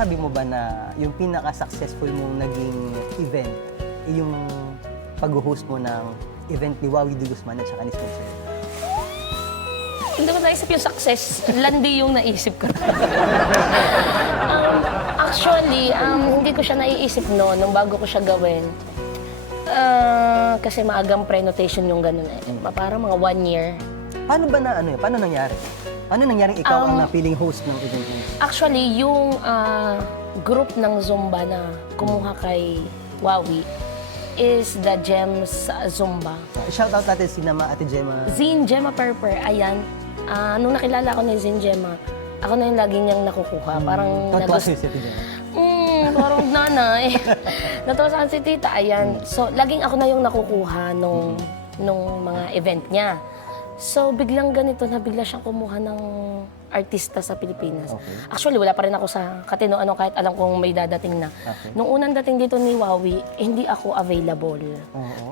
masasabi mo ba na yung pinaka-successful mong naging event, yung pag-host mo ng event ni Wawi de Guzman at saka ni Spencer? Hindi ko naisip yung success. Landi yung naisip ko. Actually, hindi ko siya naiisip nung bago ko siya gawin. Kasi maagang pre-notation yung ganun eh. Parang mga 1 year. Paano ba na ano yun? Paano nangyari? Ano nangyaring ikaw ang napiling host ng event mo? Actually, yung group ng Zumba na kumuha kay Wawi is the Gems Zumba. Shoutout natin si Ate Gemma. Zin Gemma Perper, ayan. Nung nakilala ko ni Zin Gemma, ako na yung lagi niyang nakukuha. Parang Tuwa si Ate Gemma. Parang nanay. Natuwa sa akin si tita, ayan. So, laging ako na yung nakukuha nung mga event niya. So, biglang ganito na bigla siyang kumuha ng artista sa Pilipinas. Okay. Actually, wala pa rin ako sa Katinoan kahit alam kong may dadating na. Okay. Nung unang dating dito ni Wawi, hindi ako available.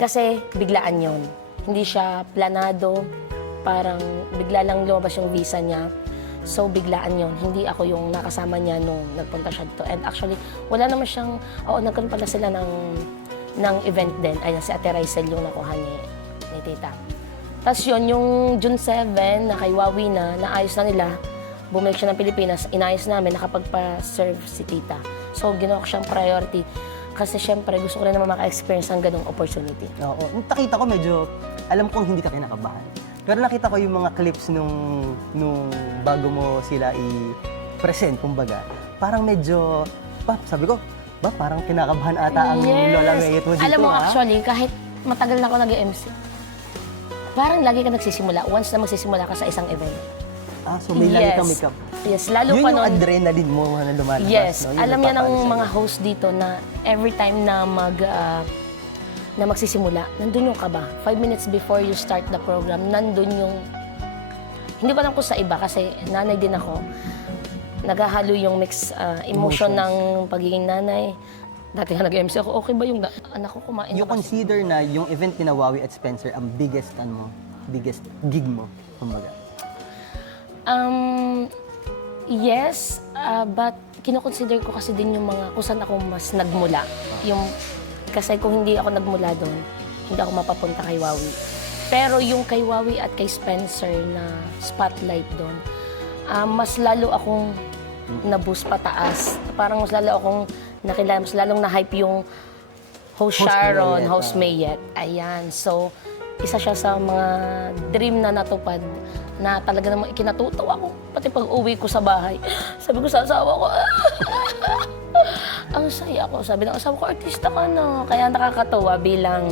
Kasi biglaan yon. Hindi siya planado. Parang bigla lang lumabas yung visa niya. So, biglaan yon. Hindi ako yung nakasama niya nung nagpunta siya dito. And actually, wala naman siyang, nagkaroon pala sila ng event din. Ayan, si Ate Rysel yung nakuha ni tita. Tapos yun, yung June 7 na kay Wawi na, naayos na nila, bumalik siya ng Pilipinas, inayos namin, nakapagpa-serve si tita. So, ginawa ko siyang priority. Kasi syempre, gusto ko rin naman maka-experience ng ganong opportunity. Oo. Nung nakita ko medyo, alam kong hindi ka kinakabahan. Pero nakita ko yung mga clips nung bago mo sila i-present, kumbaga. Parang medyo, sabi ko, parang kinakabahan ata ang Lola Mayet mo dito, Alam mo, actually, kahit matagal na ako nag-MC, parang lagi ka nagsisimula, once na magsisimula ka sa isang event. So may lagi kang makeup. Yes, lalo Yun pa yung nun. adrenaline mo na lumalabas, Yes, no? Yun alam yung yan ng papaano mga sa'yo. host dito na every time na magsisimula, nandun yung kaba. 5 minutes before you start the program, nandun yung... Hindi ko alam kung sa iba kasi nanay din ako. Naghahalo yung mix emotion ng pagiging nanay. Dati nga nag-MC ako, okay ba yung anak ko kumain? You consider na yung event ni Wawi at Spencer ang biggest gig mo, kumbaga? Yes, but kinoconsider ko kasi din yung mga kung saan ako mas nagmula. Kasi kung hindi ako nagmula doon, hindi ako mapapunta kay Wawi. Pero yung kay Wawi at kay Spencer na spotlight doon, mas lalo akong na-boost pataas. Parang mas lalo akong nakilala, mas lalong na-hype yung host Sharon, Mayet, host Mayet. Ayan, so isa siya sa mga dream na natupad na talaga namang ikinatutuwa ko. Pati pag uwi ko sa bahay, sabi ko sa asawa ko, ang saya ko. Sabi ng asawa ko, artista ka na. Kaya nakakatuwa bilang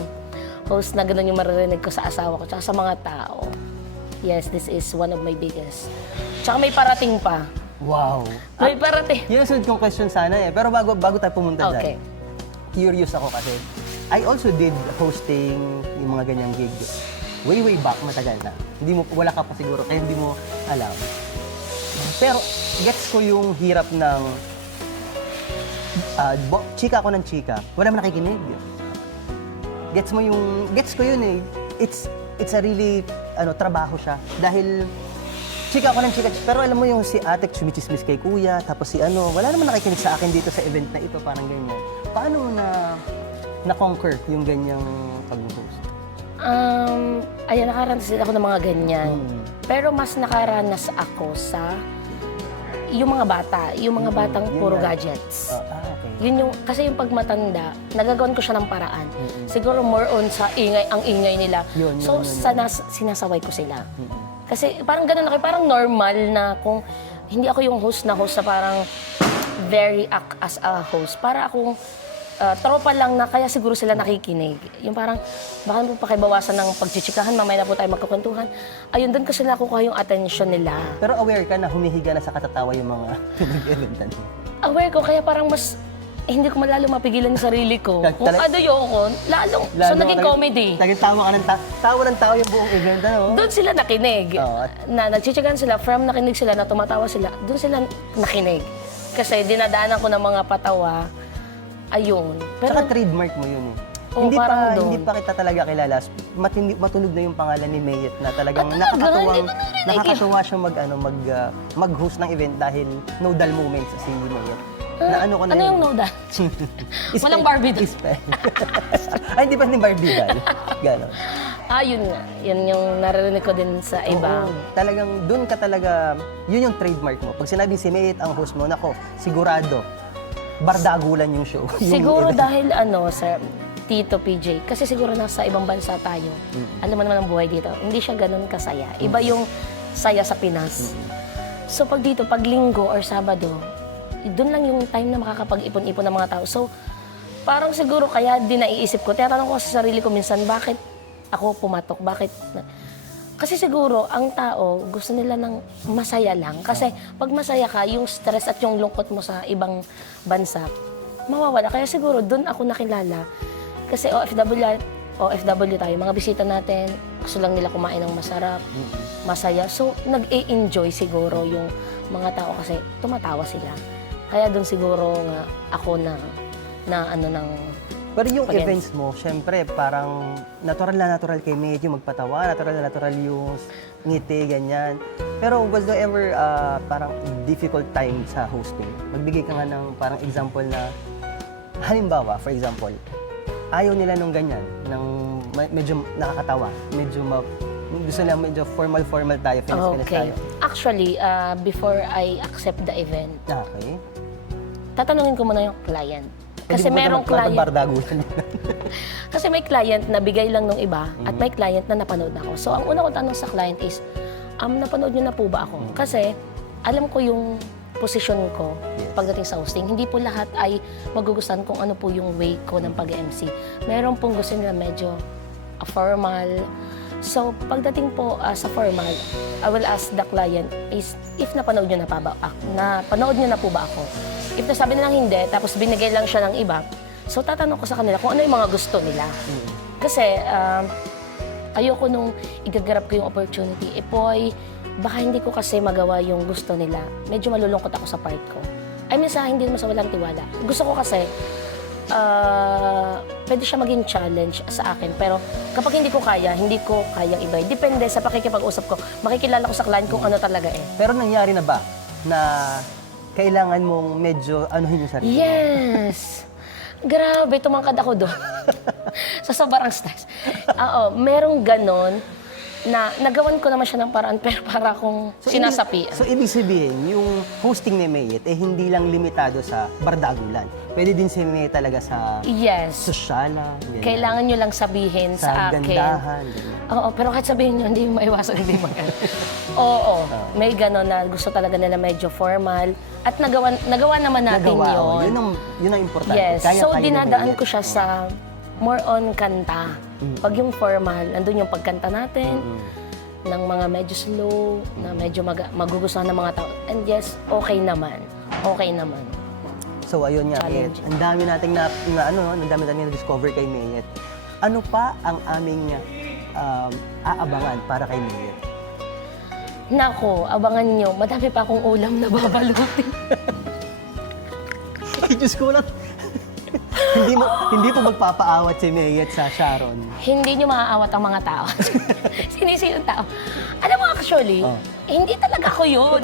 host na gano'n yung maririnig ko sa asawa ko tsaka sa mga tao. Yes, this is one of my biggest. Tsaka may parating pa. Wow! May parating. Yun ang sunod kong question sana eh. Pero bago tayo pumunta Okay. dyan, curious ako kasi I also did hosting yung mga ganyang gig way back, matagal na. Wala ka pa siguro, kaya hindi mo alam. Pero gets ko yung hirap ng chika ako ng chika, wala man nakikinig. Gets ko yun eh. It's a really, trabaho siya. Dahil chika ako ng chika, pero alam mo yung si ate chumichismis kay kuya, tapos wala naman nakikinig sa akin dito sa event na ito, parang ganyan. Paano mo na-conquer yung ganyang pag-host? Ayan, nakaranas din ako ng mga ganyan. Pero mas nakaranas ako sa yung mga batang puro gadgets. Okay. Yun kasi yung pagmatanda, nagagawan ko siya ng paraan. Siguro more on sa ang ingay nila. Yun. Sinasaway ko sila. Kasi parang ganun na parang normal na kung hindi ako yung host na parang very act as a host. Para akong tropa lang na kaya siguro sila nakikinig. Yung parang, baka mo pakibawasan ng pagchichikahan, mamaya na po tayo magkukwentuhan. Ayun, doon kasi nakukuha yung attention nila. Pero aware ka na humihiga na sa katatawa yung mga pinag-eventan mo? Aware ko, kaya parang mas, hindi ko malalo mapigilan yung sarili ko. Kung ano yun, lalong, so naging comedy. Naging tawa ng tao yung buong event, Doon sila nakinig. Na nagchichikahan sila, from nakinig sila, na tumatawa sila, doon sila nakinig. Kasi dinadaanan ko ng mga patawa, ayun. Pero saka trademark mo yun eh. Hindi pa kita talaga kilala. Matunog na yung pangalan ni Mayet na talagang nakakatuwa siya mag-host ng event dahil no dull moments si Mayet. Na ano ko na Ano yun. yung no dance? Walang Barbie doon. Ay, hindi pa ni Barbie doll. Gano'n. Yun nga. Yun yung naririnig ko din sa iba. Oo, talagang doon ka talaga, yun yung trademark mo. Pag sinabing si Mayet ang host mo, nako, sigurado, bardagulan yung show. Yung Siguro event. dahil sa Tito PJ, kasi siguro nasa ibang bansa tayo. Alam mo naman ang buhay dito. Hindi siya ganun kasaya. Iba yung saya sa Pinas. So pag dito, pag linggo or Sabado, doon lang yung time na makakapag-ipon-ipon ng mga tao. So parang siguro kaya din naiisip ko, tinatanong ko sa sarili ko minsan, bakit ako pumatok? Bakit? Kasi siguro, ang tao, gusto nila ng masaya lang. Kasi pag masaya ka, yung stress at yung lungkot mo sa ibang bansa, mawawala. Kaya siguro, doon ako nakilala. Kasi OFW tayo, mga bisita natin, gusto lang nila kumain ng masarap, masaya. So, nag-e-enjoy siguro yung mga tao kasi tumatawa sila. Kaya doon siguro nga ako ng Pero yung Pag- events mo, syempre, parang natural na natural kay Mayet yung magpatawa, natural na natural yung ngiti, ganyan. Pero was there ever parang difficult time sa hosting? Magbigay ka nga ng parang example na, halimbawa, for example, ayaw nila nung ganyan, ng medyo nakakatawa, gusto nila medyo formal tayo, finish Okay. tayo. Actually, before I accept the event, Okay. tatanungin ko muna yung client. Kasi Pwede mo merong ba client, bardagulan? kasi may client na bigay lang nung iba at may client na napanood ako. So, ang una ko tanong sa client is, napanood niyo na po ba ako? Kasi, alam ko yung posisyon ko Yes. pagdating sa hosting. Hindi po lahat ay magugustuhan kung ano po yung way ko ng pag-MC. Meron pong gusto nila medyo formal. So, pagdating po sa formal, I will ask the client is, if napanood niyo na po ba ako? If nasabi nilang hindi, tapos binigay lang siya ng iba, so tatanong ko sa kanila kung ano yung mga gusto nila. Kasi ayoko nung igagarap ko yung opportunity. Poy, baka hindi ko kasi magawa yung gusto nila. Medyo malulungkot ako sa part ko. I mean, hindi naman sa walang tiwala. Gusto ko kasi, pwede siya maging challenge sa akin. Pero kapag hindi ko kayang iba. Depende sa pakikipag-usap ko. Makikilala ko sa client kung ano talaga eh. Pero nangyari na ba na kailangan mong medyo anuhin yung sarili mo? Yes! Grabe, tumangkad ako doon. Sa sobrang stress. Oo, merong ganon na nagawan ko naman siya ng paraan pero para akong sinasapian. So, ibig sabihin, yung hosting ni Mayet, hindi lang limitado sa bardagulan. Pwede din si Mayet talaga sa Yes. sosyala, ganyan. Kailangan nyo lang sabihin sa akin. gandahan, ganyan. Oo, pero kahit sabihin nyo, hindi mo maiwasan, hindi mo yan. Oo, may gano'n na gusto talaga nila medyo formal. At nagawa naman natin Nagawa, yun. yun ang importante. Yes, so Kaya ni dinadaan Mayet. ko siya sa more on kanta. Pag yung formal, andun yung pagkanta natin, ng mga medyo slow, na medyo magugustuhan ng mga tao. And yes, okay naman. Okay naman. So ayun nga, Mayet. Challenge. Ang dami nating ang dami nating na-discover kay Mayet. Ano pa ang aming aabangan para kay Mayet? Nako, abangan nyo, madami pa akong ulam na babalutin. Ay, Diyos ko lang. hindi po magpapaawat si Mayet sa Sharon. Hindi nyo maaawat ang mga tao. Sinisinong tao. Alam mo actually, hindi talaga ako yun.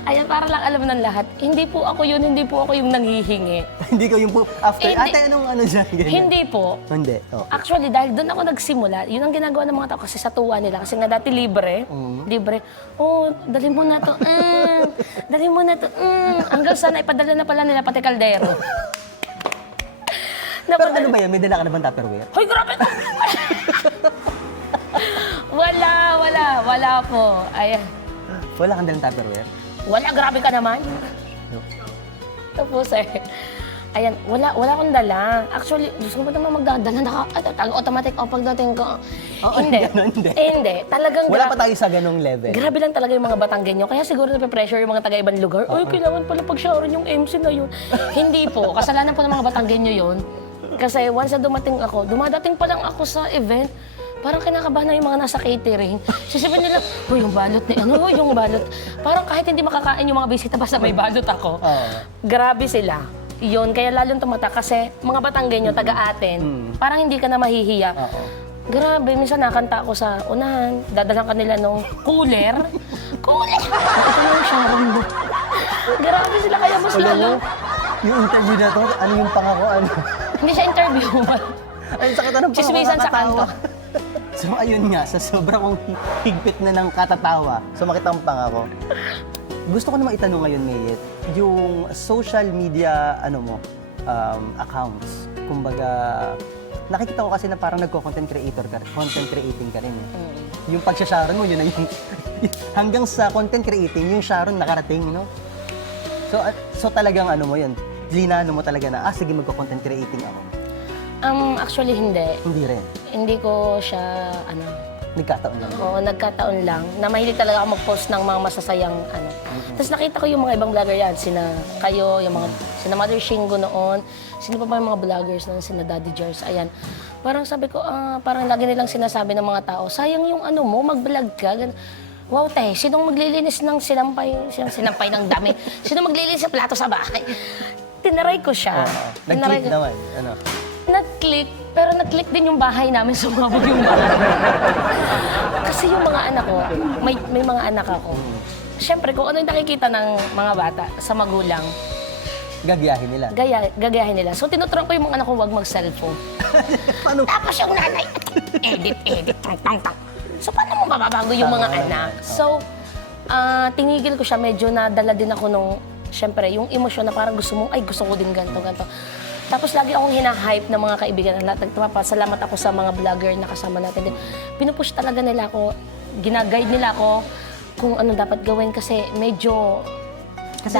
Ayan, para lang alam ng lahat, hindi po ako yun, hindi po ako yung nanghihingi. Hindi ko yung po, after, Hindi. ate, anong ano dyan? Ganyan. Hindi po. Hindi, Actually, dahil doon ako nagsimula, yun ang ginagawa ng mga tao kasi sa tuwa nila. Kasi nga dati libre. Libre. Oh, dali mo na to. Dali mo na to. Hanggang sana ipadala na pala nila pati kaldero. Pero ano ba yan? May dala ka na bang Tupperware? Hoy, grabe to! Wala po. Ayan. Wala kang dalang Tupperware? Wala, grabe ka naman. Tapos ayan, wala akong dala. Actually, gusto ko ba naman magdadala? Automatic pagdating ko. Oo, Hindi. ganun, hindi. Hindi. Talagang Wala pa tayo sa ganong level. grabe lang talaga yung mga Batanggenyo. Kaya siguro nape-pressure yung mga taga-ibang lugar. Ay, kailangan pala pag-showerin yung MC na yun. Hindi po. Kasalanan po ng mga Batanggenyo yun. Kasi once na dumadating pa lang ako sa event, parang kinakabahan na yung mga nasa catering. Sisipin nila, yung balot ni yung balot. Parang kahit hindi makakain yung mga bisita, basta may balot ako. Grabe sila. Yun, kaya lalong tumata kasi mga Batanggenyo, taga-atin, parang hindi ka na mahihiya. Grabe, minsan nakanta ako sa unahan, dadalang kanila nung cooler. Ito na yung Sharon mo. Grabe sila kaya mas Alam mo, lalo. yung interview na to, ano yung pangako, ano? Hindi siya interview. Ay, sakit na ng pangako, Chismisan sa kakatawa. kanto. So ayun nga, sa sobrang higpit na ng katatawa, sumakit ang pangako. Gusto ko naman itanong ngayon, Mayet, yung social media, accounts. Kumbaga, nakikita ko kasi na parang nagko-content creator ka, content creating ka rin. Yung pag-sharon mo, yun na yung, hanggang sa content creating, yung Sharon nakarating, no? So talagang ano mo yun, linano mo talaga na, sige, magko-content creating ako. Actually, hindi. Hindi rin. Hindi ko siya, Nagkataon lang. Oo, nagkataon lang na mahilig talaga ako mag-post ng mga masasayang Tapos nakita ko yung mga ibang vlogger yan, sina kayo, sina Mother Shingo noon, sino pa ba yung mga vloggers noon, sina Daddy Jars, ayan. Parang sabi ko, parang lagi nilang sinasabi ng mga tao, sayang yung mo, mag-vlog ka. Wow, te, sinong maglilinis ng sinampay ng dami? Sino maglilinis ng plato sa bahay? Tinaray ko siya. Nag-click naman. Nag-click, pero nag-click din yung bahay namin, sumabog yung bahay. Kasi yung mga anak ko, may mga anak ako. Siyempre, kung ano yung nakikita ng mga bata sa magulang, Gagayahin nila. gagayahin nila. So, tinuturuan ko yung mga anak ko huwag mag-cellphone. Paano? Tapos yung nanay, edit, tang. So, paano mo mababago yung mga anak? So, tinigil ko siya, medyo nadala din ako nung, siyempre, yung emosyon na parang gusto ko din ganito. Tapos lagi akong hina-hype ng mga kaibigan na salamat ako sa mga vlogger na kasama natin. Pinupush talaga nila ako, ginaguide nila ako kung ano dapat gawin kasi medyo... Kasi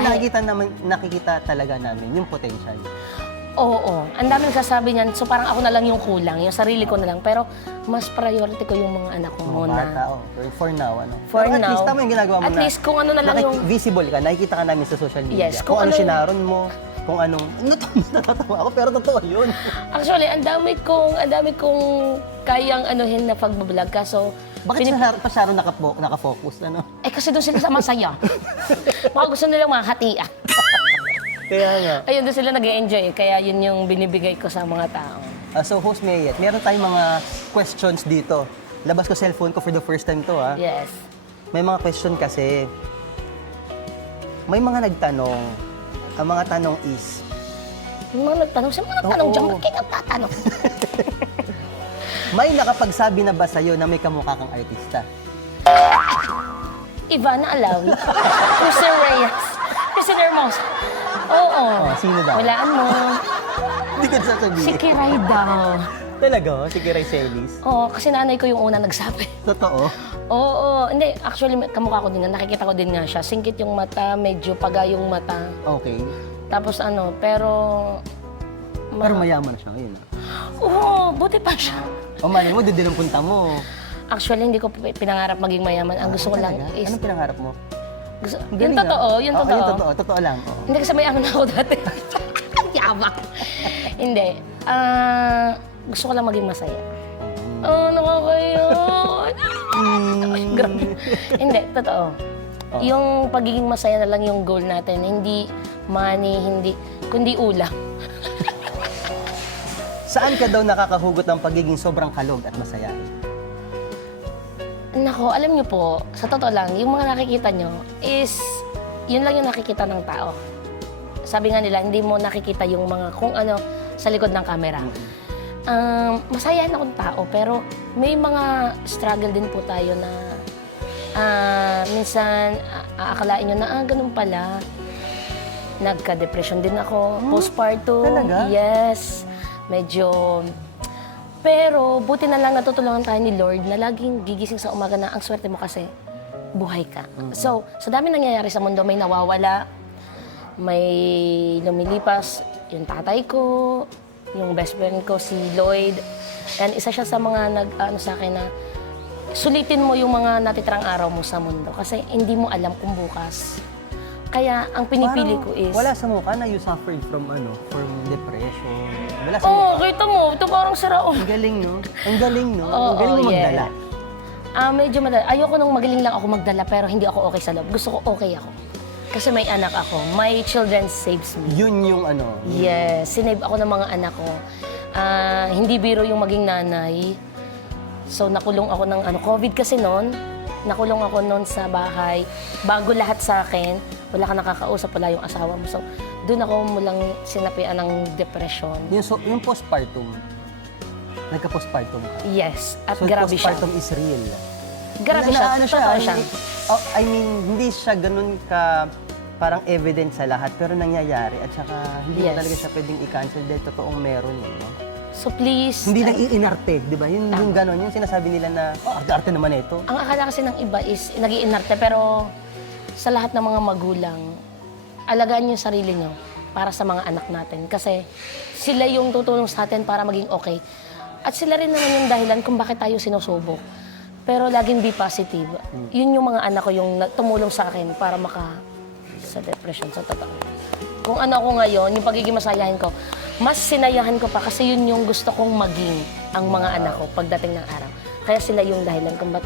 nakikita talaga namin yung potential. Oo, ang dami nagsasabi niyan. So parang ako na lang yung kulang, yung sarili ko na lang. Pero mas priority ko yung mga anak ko muna. Bata, For now, For Pero now. At least tama yung ginagawa mo At least kung ano na lang yung... Visible ka, nakikita ka namin sa social media. Yes, kung kung ano ano- sinaron mo, kung anong... Natatawa ako, pero totoo yun. Actually, ang dami kong kayang anuhin na pagbablog. Kaso, Bakit pa Sharon nakafocus, ano? kasi doon sila sa masaya. Baka gusto nilang makahatian. Kaya nga. Ayun, doon sila nag-enjoy. Kaya yun yung binibigay ko sa mga tao. So, Host Mayet, meron tayong mga questions dito. Labas ko cellphone ko for the first time to, ha? Yes. May mga question kasi. May mga nagtanong. Ang mga tanong is, Yung mga nagtanong, saan mga nagtanong Oo. dyan? Ba't kayo nagtatanong? may nakapagsabi na ba sa'yo na may kamukha kang artista? Ivana Alawi. Mr. Reyes. Mr. Hermosa. Oo. Sino daw? Walaan mo. Hindi ko sasabihin. Si Kiray daw. Talaga? Si Kiray Celis? Oo, kasi nanay ko yung una nagsabi. Totoo? Oo, hindi. Actually, kamukha ko din nga. Nakikita ko din nga siya. Singkit yung mata, medyo paga yung mata. Okay. Tapos pero... Pero mayaman siya ngayon. Oo, buti pa siya. O mali mo, doon ang punta mo. Actually, hindi ko pinangarap maging mayaman. Ang gusto ko lang Talaga? is... Anong pinangarap mo? Yung Galing, totoo, ah. yung Oo, totoo. yung totoo. Totoo lang. Oo. Hindi kasi mayaman ako dati. Ang yabang. Hindi. Gusto ko lang maging masaya. Nakakaya. Grabe. Hindi, totoo. Yung pagiging masaya na lang yung goal natin. Hindi money, kundi ulam. Saan ka daw nakakahugot ng pagiging sobrang kalog at masaya? Nako, alam niyo po, sa totoo lang, yung mga nakikita nyo is, yun lang yung nakikita ng tao. Sabi nga nila, hindi mo nakikita yung mga kung ano sa likod ng camera. Masayahan akong tao, pero may mga struggle din po tayo na minsan aakalain nyo na, ganun pala. Nagka-depression din ako, postpartum. Talaga? Yes. Medyo... Pero buti na lang natutulungan tayo ni Lord na laging gigising sa umaga na ang swerte mo kasi buhay ka. So, sa dami nangyayari sa mundo, may nawawala, may lumilipas, yung tatay ko, yung best friend ko, si Lloyd. And isa siya sa mga nag-ano sa akin na sulitin mo yung mga natitirang araw mo sa mundo kasi hindi mo alam kung bukas. Kaya ang pinipili ko is... Wala sa mukha na you suffered from depression. Wala sa Oo, mukha. kita mo, ito parang saraon. Ang galing, no? Ang galing, no? Oo, Ang galing mo magdala. Medyo madala. Ayoko nung magaling lang ako magdala pero hindi ako okay sa loob. Gusto ko okay ako. Kasi may anak ako. My children saves me. Yun yung Yes, sinave ako ng mga anak ko. Hindi biro yung maging nanay. So nakulong ako ng COVID kasi noon. Nakulong ako noon sa bahay. Bago lahat sa akin, wala ka nakakausap, wala yung asawa mo. So, doon ako mulang sinapian ng depression. Yung postpartum, nagka-postpartum ka. Yes, at So, grabe siya. postpartum is real. Grabe siya, Ano totoo siya. I mean, hindi siya ganun ka parang evidence sa lahat, pero nangyayari. At saka, hindi mo Yes. talaga siya pwedeng i-cancel dahil totoong meron yun. No? So please, Hindi lang iinarte, di ba? Yung gano'n, yung sinasabi nila na, arte-arte naman ito. ang akala kasi ng iba is nag-iinarte, pero sa lahat ng mga magulang, alagaan niyo yung sarili niyo para sa mga anak natin. Kasi sila yung tutulong sa atin para maging okay. At sila rin naman yung dahilan kung bakit tayo sinusubok. Pero laging be positive. Yun yung mga anak ko yung tumulong sa akin para sa depression, sa totoo. Kung ano ako ngayon, yung pagiging masayahin ko, mas sinayahan ko pa kasi yun yung gusto kong maging ang mga anak ko pagdating ng araw. Kaya sila yung dahilan kung ba't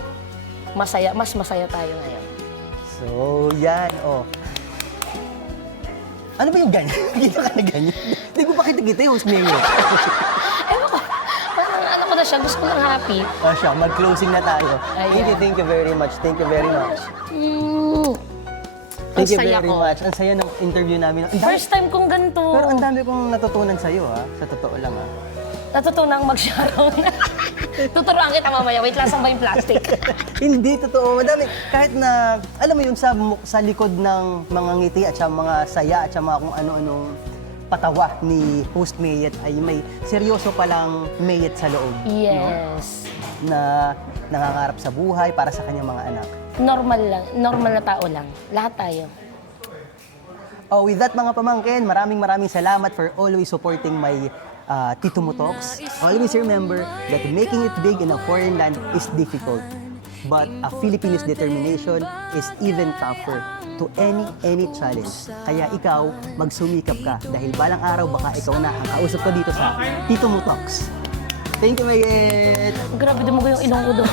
mas masaya tayo ngayon. So, yan, oh. Ano ba yung ganyan? Gito ka na ganyan? Hindi ko pa kita yung host mayor. Ewan ko, parang ano ko na siya, gusto ko lang happy. O siya, mag-closing na tayo. Ayan. Thank you very much. Thank you very much. Ang Thank you saya very ko. much. Ang saya ng interview namin. First time kong ganito. Pero ang dami kong natutunan sa'yo, ha? Sa totoo lang, ha? Natutunan mag-sharon. Tuturuan kita mamaya. Wait lang, saan ba yung plastic? Hindi, totoo. Madami. Kahit na, alam mo yun, sa likod ng mga ngiti at sa mga saya at sa mga kung ano-anong patawa ni host Mayet ay may seryoso palang Mayet sa loob. Yes. No? Na nangangarap sa buhay para sa kanyang mga anak. Normal lang. Normal na tao lang. Lahat tayo. Oh, with that mga pamangkin, maraming salamat for always supporting my Tito Mo Talks. Always remember that making it big in a foreign land is difficult. But a Filipino's determination is even tougher to any challenge. Kaya ikaw, magsumikap ka dahil balang araw baka ikaw na ang kausap ko dito sa Tito Mo Talks. Thank you, Mayet! Grabe, dumugo yung ilong ko doon.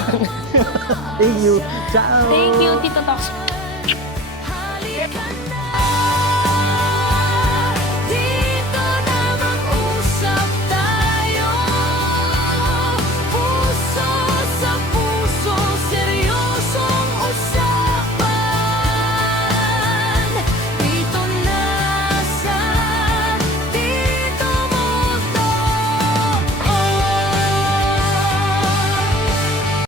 Thank you! Ciao! Thank you, Tito Tox.